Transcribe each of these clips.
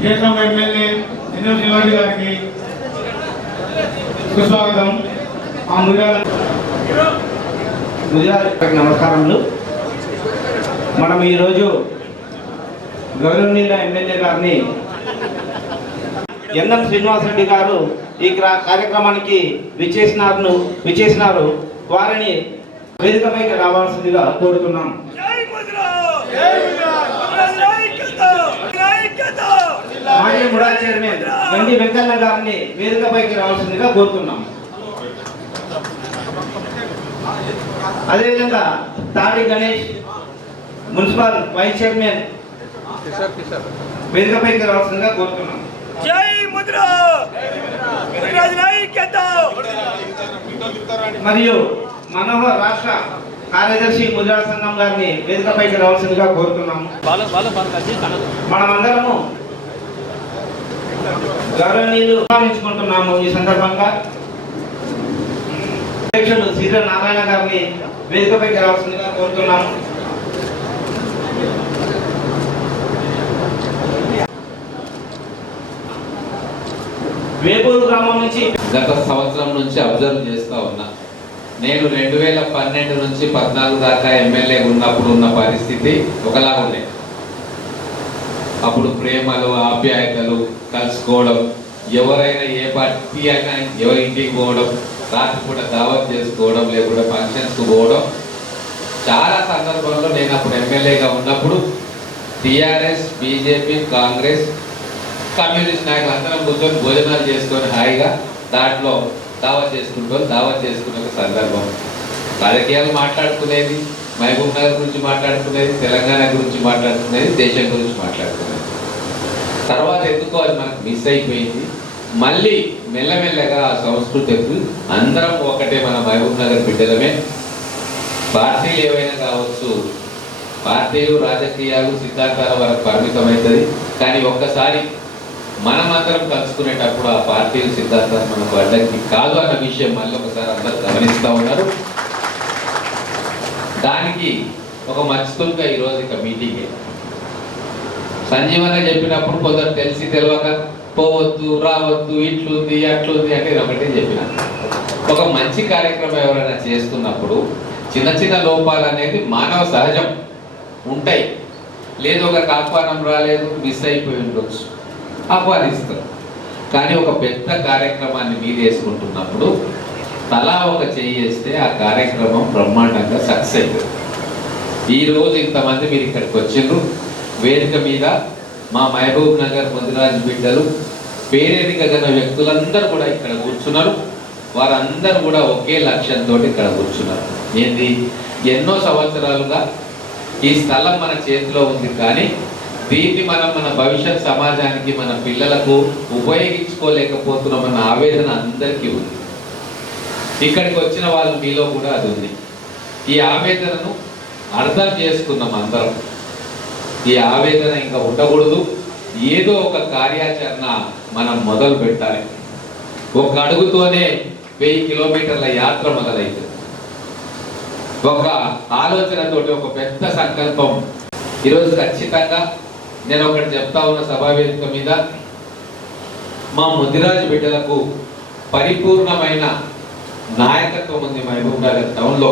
ప్రియతమ MLA ఎన్నో శ్రీవారి గారికి సుస్వాగతం. ఆ గుజరాత్ నమస్కారములు. మనం ఈరోజు గౌరవనీయుల ఎమ్మెల్యే గారిని ఎన్ఎం శ్రీనివాసరెడ్డి గారు ఈ క్రా- కార్యక్రమానికి విచ్చేసినారు విచ్చేసినారు. వారిని వేదికపైకి రావాల్సిందిగా కోరుతున్నాం జై ముద్రా జై ముద్రా ఐక్యత ఐక్యత మాజీ ముడా చైర్మన్ గండి వెంకన్న గారిని వేదికపైకి రావాల్సిందిగా కోరుతున్నాం. అదేవిధంగా తాడి గణేష్ మున్సిపల్ వైస్ చైర్మన్ వేదికపైకి రావాల్సిందిగా కోరుతున్నాం. జై ముద్రా! మరియు మనోహర్ రాష్ట్ర కార్యదర్శి ముద్రా సంఘం గారిని వేదికపైకి రావాల్సిందిగా కోరుతున్నాము. మనమందరము గౌరవనీయులు భావించుకుంటున్నాము ఈ సందర్భంగా. అధ్యక్షుడు శ్రీధర్ నారాయణ గారిని వేదికపైకి రావాల్సిందిగా కోరుతున్నాము. వేపూరు గ్రామం నుంచి గత సంవత్సరం నుంచి అబ్జర్వ్ చేస్తా ఉన్నా. నేను రెండు వేల పన్నెండు నుంచి పద్నాలుగు దాకా ఎమ్మెల్యే ఉన్నప్పుడు ఉన్న పరిస్థితి ఒకలా ఉండేది అప్పుడు ప్రేమలు ఆప్యాయతలు కలుసుకోవడం ఎవరైనా ఏ పార్టీ అయినా ఎవరి ఇంటికి పోవడం రాత్రిపూట దావత్ చేసుకోవడం లేకుండా ఫంక్షన్స్కి పోవడం. చాలా సందర్భంలో నేను అప్పుడు ఎమ్మెల్యేగా ఉన్నప్పుడు టిఆర్ఎస్ బీజేపీ కాంగ్రెస్ కమ్యూనిస్ట్ నాయకులు అందరం కూర్చొని భోజనాలు చేసుకొని హాయిగా దాంట్లో దావత్ చేసుకుంటూ దావత్ చేసుకునే సందర్భం. రాజకీయాలు మాట్లాడుకునేది మహబూబ్ నగర్ గురించి మాట్లాడుకునేది తెలంగాణ గురించి మాట్లాడుకునేది దేశం గురించి మాట్లాడుకునేది. తర్వాత ఎందుకో అది మనకు మిస్ అయిపోయింది. మళ్ళీ మెల్లమెల్లగా ఆ సంస్కృతికి అందరం ఒకటే మన మహబూబ్ నగర్ బిడ్డలమే. పార్టీలు ఏవైనా కావచ్చు పార్టీలు రాజకీయాలు సిద్ధాంతాల వరకు పరిమితమవుతుంది. కానీ ఒక్కసారి మనమందరం కలుసుకునేటప్పుడు ఆ పార్టీలు సిద్ధాంతాలు మనకు అడ్డంకి కాదు అన్న విషయం మళ్ళీ ఒకసారి అందరూ గమనిస్తూ ఉన్నారు. దానికి ఒక మచ్చుతులుగా ఈరోజు ఇక మీటింగ్ సంజీవన చెప్పినప్పుడు కొందరు తెలిసి తెలియక పోవద్దు రావద్దు ఇట్లుంది అట్లుంది అంటే నేను ఒకటే చెప్పిన. ఒక మంచి కార్యక్రమం ఎవరైనా చేస్తున్నప్పుడు చిన్న చిన్న లోపాలు అనేది మానవ సహజం ఉంటాయి. లేదు ఒక ఆహ్వానం రాలేదు మిస్ అయిపోయి ఉండొచ్చు. ఆహ్వానిస్తారు కానీ ఒక పెద్ద కార్యక్రమాన్ని మీరు వేసుకుంటున్నప్పుడు తలా ఒక చేయేస్తే ఆ కార్యక్రమం బ్రహ్మాండంగా సక్సెస్ అవుతుంది ఈ రోజు ఇంతమంది మీరు ఇక్కడికి వచ్చిండ్రు. వేదిక మీద మా మహబూబ్ నగర్ ముదిరాజ్ బిడ్డలు పేరెదిక గల వ్యక్తులందరూ కూడా ఇక్కడ కూర్చున్నారు. వారందరూ కూడా ఒకే లక్ష్యంతో ఇక్కడ కూర్చున్నారు. ఏంది? ఎన్నో సంవత్సరాలుగా ఈ స్థలం మన చేతిలో ఉంది కానీ దీన్ని మనం మన భవిష్యత్ సమాజానికి మన పిల్లలకు ఉపయోగించుకోలేకపోతున్నామన్న ఆవేదన అందరికీ ఉంది. ఇక్కడికి వచ్చిన వాళ్ళు మీలో కూడా అది ఉంది. ఈ ఆవేదనను అర్థం చేసుకున్నాం అందరం. ఈ ఆవేదన ఇంకా ఉండకూడదు. ఏదో ఒక కార్యాచరణ మనం మొదలు పెట్టాలి. ఒక అడుగుతోనే వెయ్యి కిలోమీటర్ల యాత్ర మొదలైతుంది ఒక ఆలోచనతోటి ఒక పెద్ద సంకల్పం. ఈరోజు ఖచ్చితంగా నేను ఒకటి చెప్తా ఉన్న సభావేదిక మీద మా ముదిరాజు బిడ్డలకు పరిపూర్ణమైన నాయకత్వం ఉంది మహబూబ్ నగర్ టౌన్లో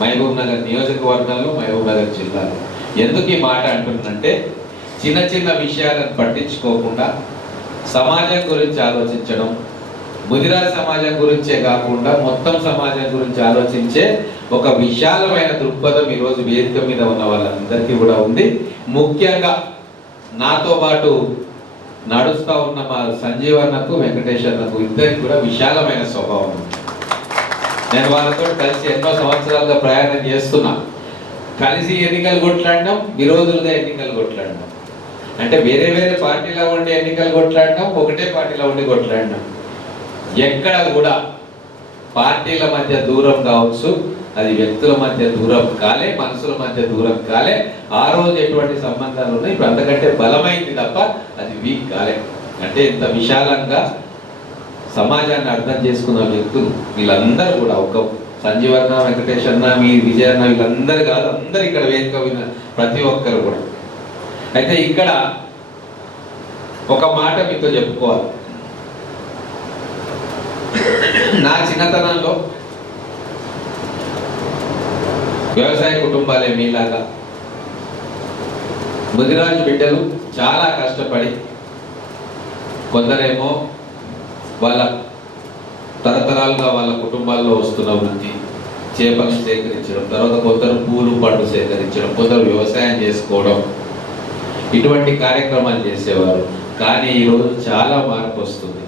మహబూబ్ నగర్ నియోజకవర్గంలో మహబూబ్ నగర్ జిల్లాలో. ఎందుకు ఈ మాట అంటున్నానంటే చిన్న చిన్న విషయాలను పట్టించుకోకుండా సమాజం గురించి ఆలోచించడం ముదిరాజ్ సమాజం గురించే కాకుండా మొత్తం సమాజం గురించి ఆలోచించే ఒక విశాలమైన దృక్పథం ఈరోజు వేదిక మీద ఉన్న వాళ్ళందరికీ కూడా ఉంది. ముఖ్యంగా నాతో పాటు నడుస్తూ ఉన్న మా సంజీవన్నకు వెంకటేశ్వర్లకు ఇద్దరికి కూడా విశాలమైన స్వభావం ఉంది. నేను వాళ్ళతో కలిసి ఎన్నో సంవత్సరాలుగా ప్రయాణం చేస్తున్నా. కలిసి ఎన్నికలు కొట్లాడినాం విరోధులుగా ఎన్నికలు కొట్లాడినాం. అంటే వేరే వేరే పార్టీలో ఉండి ఎన్నికలు కొట్లాడినాం ఒకటే పార్టీలో ఉండి కొట్లాడినాం. ఎక్కడ కూడా పార్టీల మధ్య దూరం కావచ్చు అది వ్యక్తుల మధ్య దూరం కాలే మనసుల మధ్య దూరం కాలే ఆ రోజు ఎటువంటి సంబంధాలు ఉన్నాయి? ఇప్పుడు అంతకంటే బలమైంది తప్ప అది వీక్ కాలే. అంటే ఇంత విశాలంగా సమాజాన్ని అర్థం చేసుకున్న వ్యక్తులు వీళ్ళందరూ కూడా ఒక సంజీవన్న వెంకటేష్ అన్న మీ విజయ్ అన్న వీళ్ళందరూ కాదు అందరు ఇక్కడ వేదిక విన్న ప్రతి ఒక్కరు కూడా. అయితే ఇక్కడ ఒక మాట మీతో చెప్పుకోవాలి. నా చిన్నతనంలో వ్యవసాయ కుటుంబాలే మీలాగా. ముదిరాజు బిడ్డలు చాలా కష్టపడి కొందరేమో వాళ్ళ తరతరాలుగా వాళ్ళ కుటుంబాల్లో వస్తున్న వృత్తి చేపలు సేకరించడం తర్వాత కొందరు పూలు పండు సేకరించడం కొందరు వ్యవసాయం చేసుకోవడం ఇటువంటి కార్యక్రమాలు చేసేవారు. కానీ ఈరోజు చాలా మార్పు వస్తుంది.